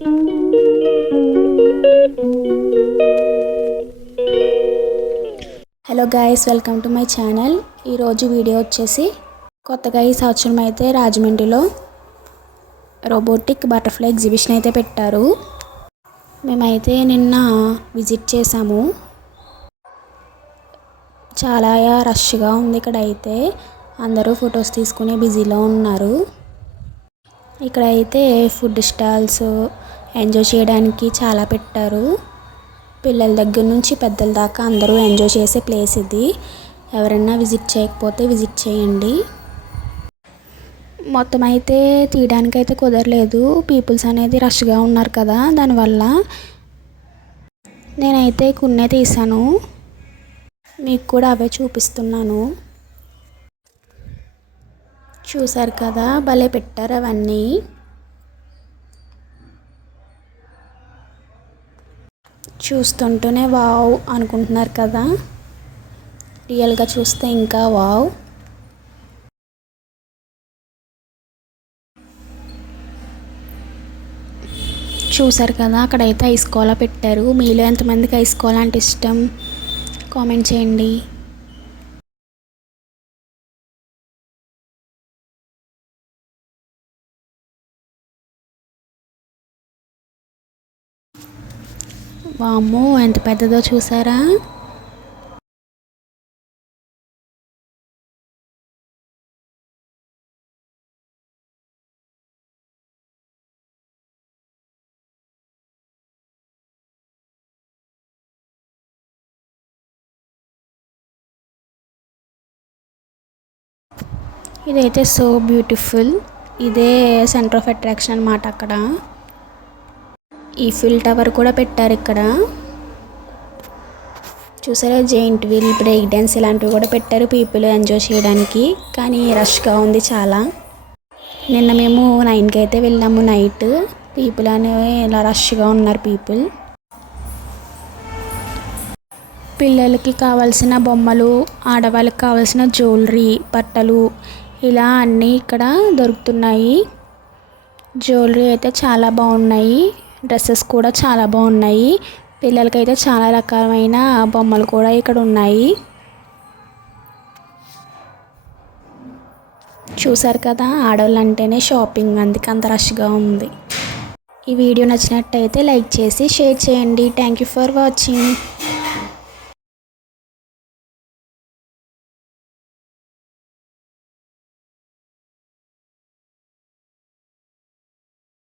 Hello guys, welcome to my channel. ఈరోజు video వచ్చేసి కొత్తగా ఈ సంవత్సరం అయితే రాజమండ్రిలో రోబోటిక్ బటర్ఫ్లై ఎగ్జిబిషన్ అయితే పెట్టారు. మేమైతే నిన్న విజిట్ చేసాము. చాలా రష్గా ఉంది. ఇక్కడ అయితే అందరూ ఫొటోస్ తీసుకునే బిజీలో ఉన్నారు. ఇక్కడైతే ఫుడ్ స్టాల్స్ ఎంజాయ్ చేయడానికి చాలా పెట్టారు. పిల్లల దగ్గర నుంచి పెద్దల దాకా అందరూ ఎంజాయ్ చేసే ప్లేస్ ఇది. ఎవరైనా విజిట్ చేయకపోతే విజిట్ చేయండి. మొత్తం అయితే తీయడానికైతే కుదరలేదు. పీపుల్స్ అనేది రష్గా ఉన్నారు కదా, దానివల్ల నేనైతే కొన్నే తీసాను. మీకు కూడా అవే చూపిస్తున్నాను. చూసారు కదా, భలే పెట్టారు అవన్నీ. చూస్తుంటూనే వావ్ అనుకుంటున్నారు కదా, రియల్గా చూస్తే ఇంకా వావ్. చూసారు కదా, అక్కడైతే ఐస్ కోలా పెట్టారు. మీలో ఎంతమందికి ఐస్ కోలా అంటే ఇష్టం కామెంట్ చేయండి. వామ్మో, ఎంత పెద్దదో చూసారా. ఇదైతే సో బ్యూటిఫుల్. ఇదే సెంటర్ ఆఫ్ అట్రాక్షన్ అన్నమాట. అక్కడ ఈఫిల్ టవర్ కూడా పెట్టారు. ఇక్కడ చూసారా, జెయింట్ వీల్, బ్రేక్ డ్యాన్స్ ఇలాంటివి కూడా పెట్టారు పీపుల్ ఎంజాయ్ చేయడానికి. కానీ రష్గా ఉంది చాలా. నిన్న మేము 9కి అయితే వెళ్ళాము నైట్. పీపుల్ అనేవి ఇలా రష్గా ఉన్నారు పీపుల్. పిల్లలకి కావాల్సిన బొమ్మలు, ఆడవాళ్ళకి కావాల్సిన జ్యువెలరీ, బట్టలు ఇలా అన్నీ ఇక్కడ దొరుకుతున్నాయి. జ్యువెలరీ అయితే చాలా బాగున్నాయి. డ్రెస్సెస్ కూడా చాలా బాగున్నాయి. పిల్లలకైతే చాలా రకమైన బొమ్మలు కూడా ఇక్కడ ఉన్నాయి. చూసారు కదా, ఆడవాళ్ళు అంటేనే షాపింగ్, అందుకే అంత రష్గా ఉంది. ఈ వీడియో నచ్చినట్టయితే లైక్ చేసి షేర్ చేయండి. Thank you for watching.